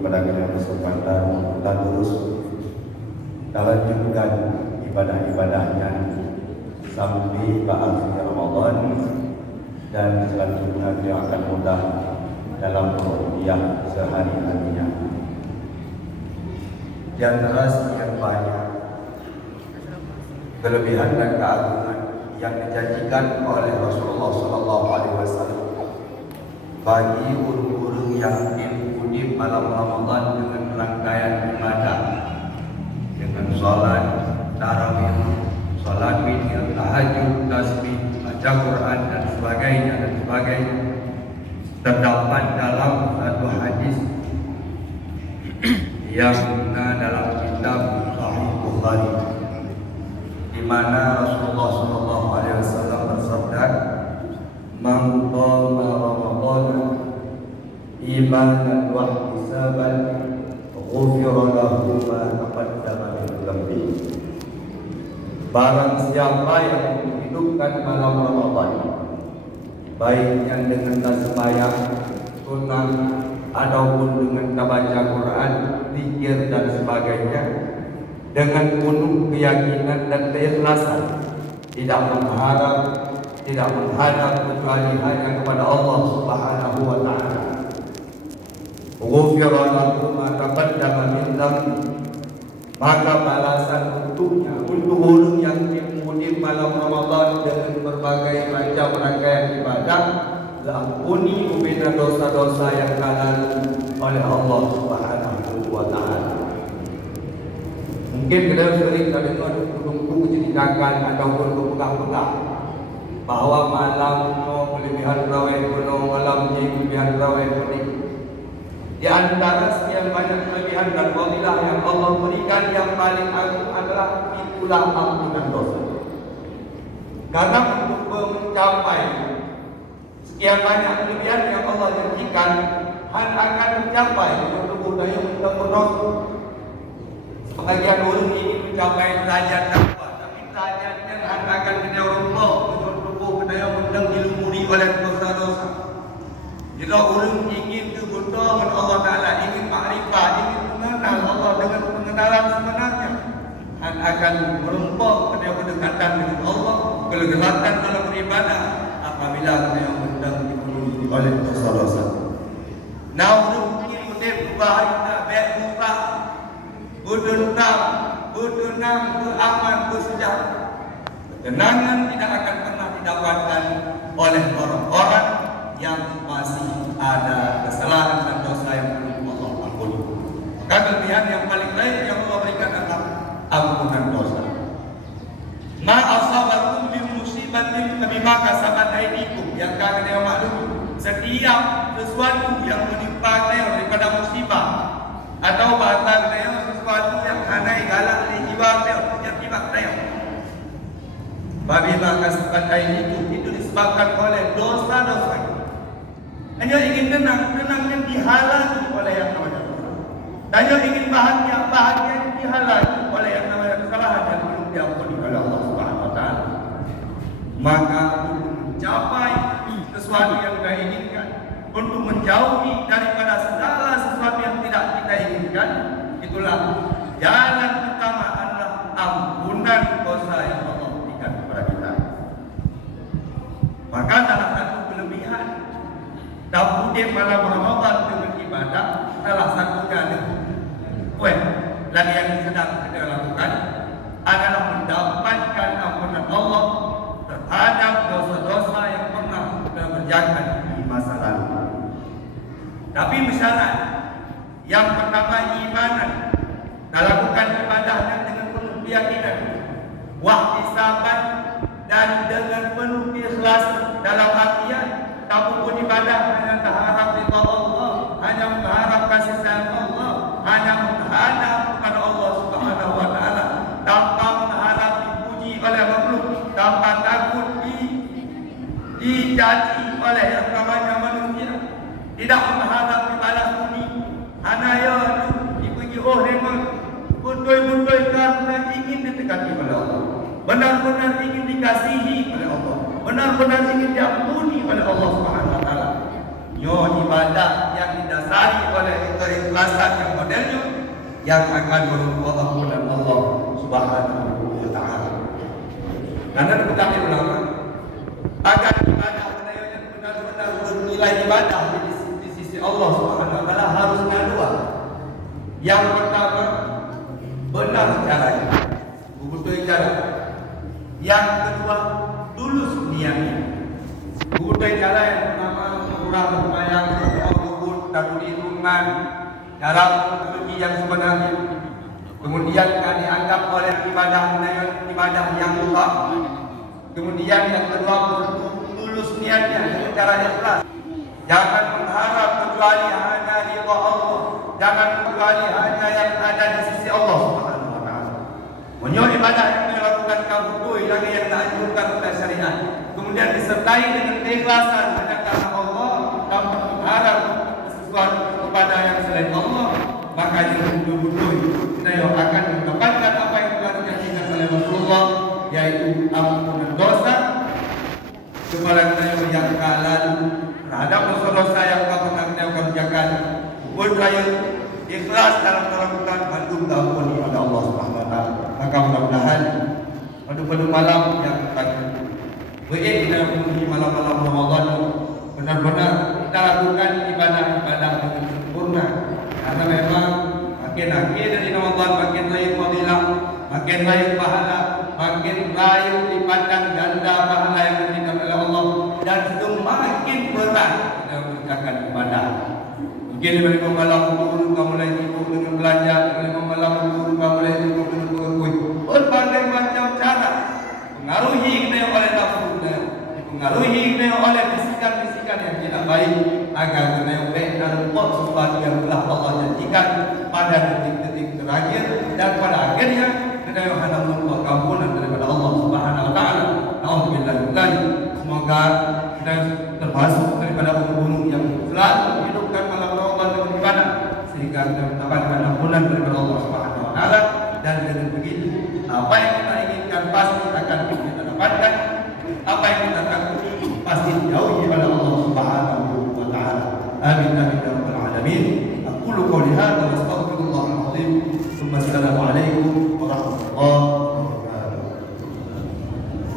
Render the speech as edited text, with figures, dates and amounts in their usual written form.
pada kesempatan dan terus lanjutkan ibadah-ibadahnya sampai ke akhir Ramadan dan selanjutnya dia akan mudah dalam rupiah sehari-harinya. Di antara sekian banyak kelebihan dan keagungan yang dijanjikan oleh Rasulullah SAW bagi orang-orang yang mengikuti malam Ramadan dengan rangkaian ibadah, dengan sholat tarawih, sholat witir, tahajud, tasbih, baca Quran dan sebagainya. Terdapat dalam satu hadis yang dalam kitab Sahih Bukhari, di mana Rasulullah SAW bersabda, "Man qama Ramadan imanan wa ihtisaban ghufira lahu ma taqaddama min dhanbi." Barang siapa yang menghidupkan malam Ramadan, baiknya dengan sembahyang sunat ataupun dengan baca Quran, zikir dan sebagainya, dengan penuh keyakinan dan keikhlasan, tidak menghadap kecuali hanya kepada Allah Subhanahu wa taala. Ghufira lahu ma taqaddama min dhanbi, maka balasan untuknya, untuk orang yang mengikuti malam Ramadan dengan berbagai macam rangkaian ibadah, diampuni ubina dosa-dosa yang lalu oleh Allah Subhanahu wa taala. Mungkin kita sering dengar tunggu ceritakan ataupun berpegang-pegang bahawa malam kelebihan rawai kuno, malam ini kelebihan rawai kuning. Di antara sekian banyak kelebihan dan fadilah yang Allah berikan, yang paling agung adalah itulah ampunan dosa. Karena untuk mencapai sekian banyak kelebihan yang Allah janjikan, akan mencapai untuk daya untuk berdosa. Sebagian orang ini mencapai derajat takwa, tapi derajatnya akan kena Allah untuk daya untuk dilumuri oleh dosa-dosa. Jika orang ingin kebenaran Allah Ta'ala, ingin makrifah, ingin mengenal Allah dengan pengenalan sebenarnya, akan merempah pada kedekatan dengan Allah, kelegatan dalam beribadah apabila yang hendak dipenuhi oleh dosa-dosa. Nah, orang ingin menjadi bahagia, baik muka, berdendam, beraman, bersejahtera. Ketenangan tidak akan pernah didapatkan oleh orang-orang yang masih ada kesalahan dan dosa yang belum Allah ampuni. Maka kelebihan yang paling baik yang Allah berikan adalah ampunan dosa. Ma asabakum min musibatin bima kasabat aydikum, yang kalian maklum, setiap sesuatu yang menimpa kalian daripada musibah atau bahasa kalian sesuatu yang hanai galak di jiwa kalian, yang tiba kalian, bima kasabat aydikum, itu disebabkan oleh dosa-dosa. Hanya ingin tenangnya dihalangi oleh yang namanya dosa. Hanya ingin bahagia dihalangi oleh yang namanya kesalahan yang belum diampuni oleh Allah Subhanahu wa taala. Maka untuk mencapai sesuatu yang kita inginkan, untuk menjauhi daripada segala sesuatu yang tidak kita inginkan, itulah jalan utama adalah ampunan dosa yang Allah berikan kepada kita. Maka salah satu kelebihan Daudi malam Ramadan dengan ibadah, salah satunya lagi yang sedang kita lakukan adalah mendapatkan ampunan Allah terhadap dosa-dosa yang pernah kita kerjakan di masa lalu. Tapi misalnya yang pertama imanan, kita lakukan ibadahnya dengan penuh keyakinan, wahtisaban, dan dengan penuh ikhlas, dalam artian kamu pun ibadah hanya berharap ridha Allah, hanya berharap kasih sayang Allah, hanya berharap kepada Allah Subhanahu wa taala, tanpa berharap dipuji oleh makhluk, tanpa takut dicaci oleh yang namanya manusia, tidak berharap dibalas budi, hanya ya dipuji dengan bundoi-bundoi karena ingin didekati oleh Allah, benar-benar ingin dikasihi oleh Allah, benar-benar ingin diampuni oleh Allah Subhanahu wa taala. ibadah yang didasari oleh keikhlasan yang modelnya yang akan menuntut ampunan Allah Subhanahu wa taala. Karena kami ulama agar ibadah yang benar-benar bernilai ibadah di sisi Allah Subhanahu wa taala harusnya dua. Yang pertama, benar caranya, betul cara. Yang kedua, tulus niatnya. Betul cara yang pertama, kurang bermayang, berkebun, dan lingkungan, cara pergi yang sebenarnya. Kemudian kan dianggap oleh ibadah yang sah. Kemudian yang kedua, tulus niatnya dengan cara ikhlas. Jangan mengharap kecuali hanya ridha Allah. Jangan kecuali hanya yang ada di sisi Allah Subhanahu wa taala. Menyo ibadah yang dilakukan kamu tu lagi yang dianjurkan oleh syariat. Kemudian disertai dengan keikhlasan hanya karena Allah, kamu mengharap sesuatu kepada yang selain Allah, maka yang betul-betul kita akan mendapatkan apa yang telah dijanjikan oleh Rasulullah, yaitu ampunan dosa kepada kita yang lalu terhadap dosa-dosa yang pernah kita kerjakan. Berjaya ikhlas dalam melakukan bantu ampuni pada Allah Subhanahu wa taala. Maka mudah-mudahan pada malam yang terakhir kita memenuhi malam-malam Ramadan benar-benar kita lakukan ibadah-ibadah dengan sempurna. Karena memang makin akhir dari Ramadan makin lain fadilah, makin lain pahala, makin lain lipatan ganda pahala yang diberikan oleh Allah, dan semakin berat kita mengerjakan ibadah. Mungkin dari malam guru kamu mulai sibuk dengan belajar, dari malam guru kamu mulai sibuk dengan berkuih. Berbagai macam cara pengaruhi kita oleh nafsu, dipengaruhi kita oleh bisikan-bisikan yang tidak baik, agar kita baik dalam sesuatu yang telah Allah janjikan pada detik-detik terakhir, dan pada akhirnya kita hendak menuntut ampunan daripada Allah Subhanahu wa taala. Alhamdulillah. Semoga kita termasuk daripada penghulu yang selalu menghidupkan malam Ramadan dengan ibadah, sehingga kita mendapatkan ampunan daripada Allah Subhanahu wa taala. Dan dengan begitu, apa yang kita inginkan pasti akan kita dapatkan, apa yang kita takut pasti dijauhi oleh Allah Subhanahu wa taala. Amin amin ya rabbal alamin. Aqulu qouli hadza wa astaghfirullahal azim. Assalamualaikum